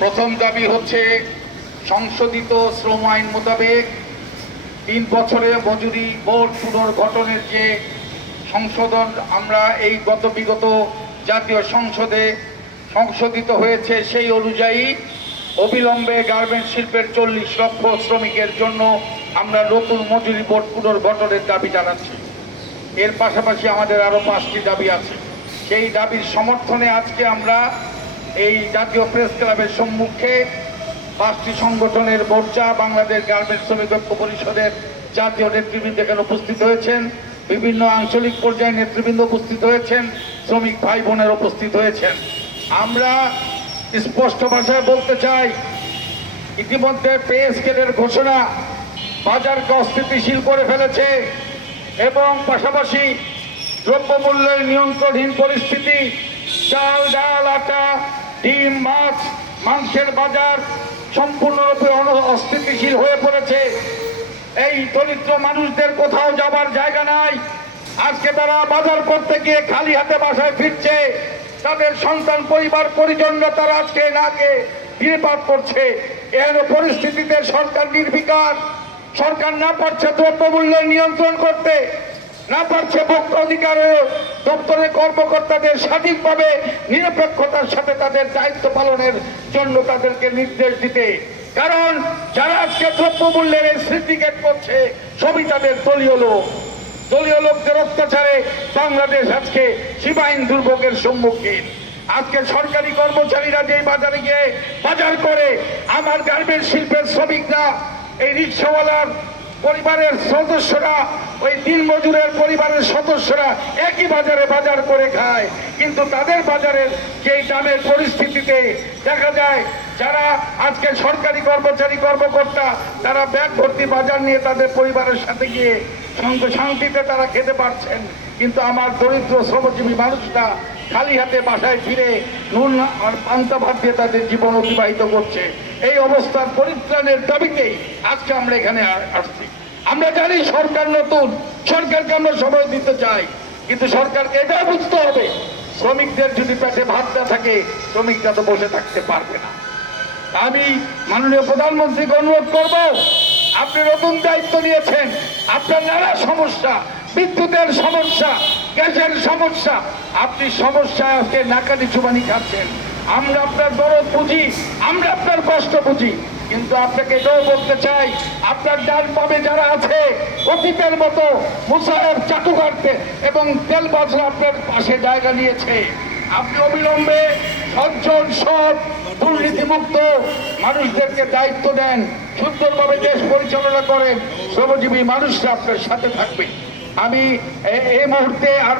প্রথম দাবি হচ্ছে সংশোধিত শ্রম আইন মোতাবেক 3 বছরের মজুরি বোর্ড পুনর্গঠনের যে সংশোধন আমরা এই বিগত জাতীয় সংসদে সংশোধিত হয়েছে, সেই অনুযায়ী অবিলম্বে গার্মেন্টস শিল্পের 40 লক্ষ শ্রমিকের জন্য আমরা নতুন মজুরি বোর্ড পুনর্গঠনের দাবি জানাচ্ছি। এর পাশাপাশি আমাদের আরও 5টি দাবি আছে। সেই দাবির সমর্থনে আজকে আমরা এই জাতীয় প্রেস ক্লাবের সম্মুখে 5টি সংগঠনের মোর্চা, বাংলাদেশ গার্মেন্টস শ্রমিক ঐক্য পরিষদের জাতীয় নেতৃবৃন্দ এখানে উপস্থিত হয়েছেন, বিভিন্ন আঞ্চলিক পর্যায়ে নেতৃবৃন্দ উপস্থিত হয়েছেন, শ্রমিক ভাই বোনের উপস্থিত হয়েছেন। আমরা স্পষ্ট ভাষায় বলতে চাই, ইতিমধ্যে পে স্কেলের ঘোষণা বাজারকে অস্থিতিশীল করে ফেলেছে এবং পাশাপাশি দ্রব্যমূল্যের নিয়ন্ত্রণহীন পরিস্থিতি, চাল, ডাল, আটা, ডিম, মাছ, মাংসের বাজার সম্পূর্ণরূপে অস্থিতিশীল হয়ে পড়েছে। এই দরিদ্র মানুষদের কোথাও যাবার জায়গা নাই। আজকে তারা বাজার করতে গিয়ে খালি হাতে বাসায় ফিরছে। তাদের সন্তান, পরিবার, পরিজনরা তারা আজকে নাকে গৃহপাত করছে। এর পরিস্থিতিতে সরকার নির্বিকার। সরকার না পারছে দ্রব্যমূল্যের নিয়ন্ত্রণ করতে, না পারছে ভোক্তা অধিকারের দপ্তরের কর্মকর্তাদের স্বাধীনভাবে নিরপেক্ষতার সাথে তাদের দায়িত্ব পালনের জন্য তাদেরকে নির্দেশ দিতে। কারণ যারা আজকে দ্রব্যমূল্যের এই সিন্ডিকেট করছে সবই তাদের দলীয় লোক। দলীয় লোকদের অত্যাচারে বাংলাদেশ আজকে সীমাহীন দুর্ভোগের সম্মুখীন। আজকে সরকারি কর্মচারীরা যে বাজারে গিয়ে বাজার করে, আমার গার্মেন্টস শিল্পের শ্রমিকরা, এই রিক্সাওয়ালার পরিবারের সদস্যরা, ওই দিনমজুরের পরিবারের সদস্যরা একই বাজারে বাজার করে খায়। কিন্তু তাদের বাজারের যেই দামের পরিস্থিতিতে দেখা যায় যারা আজকে সরকারি কর্মচারী, কর্মকর্তা, তারা ব্যাগ ভর্তি বাজার নিয়ে তাদের পরিবারের সাথে গিয়ে শান্তিতে তারা খেতে পারছেন। কিন্তু আমার দরিদ্র শ্রমজীবী মানুষরা খালি হাতে বাসায় ফিরে নুন আর পান্তা ভাত দিয়ে তাদের জীবন অতিবাহিত করছে। এই অবস্থার পরিত্রাণের দাবিতেই আজকে আমরা এখানে আসছি। আমরা জানি সরকার নতুন, সরকারকে আমরা সময় দিতে চাই, কিন্তু সরকারকে এটা বুঝতে হবে, শ্রমিকদের যদি পেটে ভাত না থাকে শ্রমিকরা তো বসে থাকতে পারবে না। আমি মাননীয় প্রধানমন্ত্রীকে অনুরোধ করব, আপনি নতুন দায়িত্ব নিয়েছেন, আপনার নানা সমস্যা, বিদ্যুতের সমস্যা, গ্যাসের সমস্যা, আপনি সমস্যায় আজকে নাকানি চুবানি খাচ্ছেন। আমরা আপনার দরদ বুঝি, আমরা আপনার কষ্ট বুঝি, কিন্তু আপনাকে এটাও বলতে চাই, আপনার ডান পাবে যারা আছে অতীতের মতো মুসাহেব, চাটুকারকে এবং তেলবাজরা আপনার পাশে জায়গা নিয়েছে। আপনি অবিলম্বে সজ্জন, সৎ, দুর্নীতিমুক্ত মানুষদেরকে দায়িত্ব দেন, সুন্দরভাবে দেশ পরিচালনা করেন, শ্রমজীবী মানুষরা আপনার সাথে থাকবে। আমি এই মুহূর্তে আর